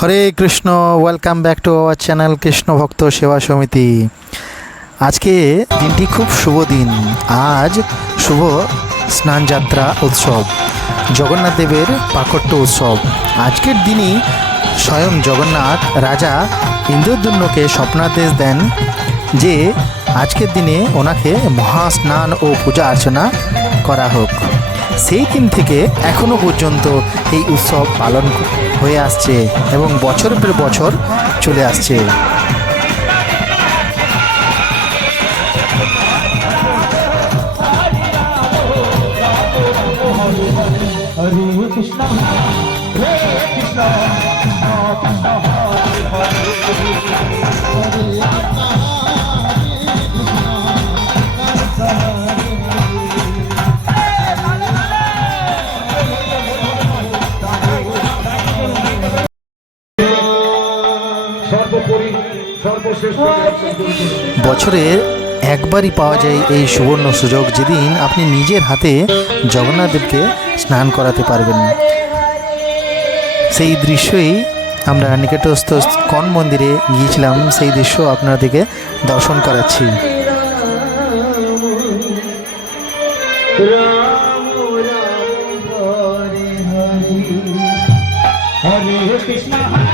Hare Krishna welcome back to our channel Krishna Bhakta Seva Samiti আজকে দিনটি খুব শুভ দিন। আজ শুভ স্নানযাত্রা উৎসব, জগন্নাথ দেবের পাকট্য উৎসব। আজকের দিনই স্বয়ং জগন্নাথ রাজা ইন্দ্রদুম্নকে স্বপ্নাদেশ দেন যে আজকের দিনে ওনাকে মহাস্নান ও পূজা অর্চনা করা হোক। সেই দিন থেকে এখনও পর্যন্ত এই উৎসব পালন হয়ে আসছে এবং বছর পর বছর চলে আসছে। কৃষ্ণ কৃষ্ণ বছরে একবারই পাওয়া যায় এই সুবর্ণ সুযোগ যেদিন আপনি নিজের হাতে জগন্নাথদেবকে স্নান করাতে পারবেন। সেই দৃশ্যই আমরা নিকটস্থ কন মন্দিরে গিয়েছিলাম সেই দৃশ্য আপনাদেরকে দর্শন করাচ্ছি। Hare Krishna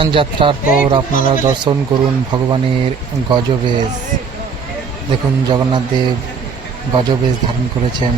স্নান যাত্রার পর আপনারা দর্শন করুন ভগবানের গজবেশ। দেখুন জগন্নাথ দেব গজবেশ ধারণ করেছেন।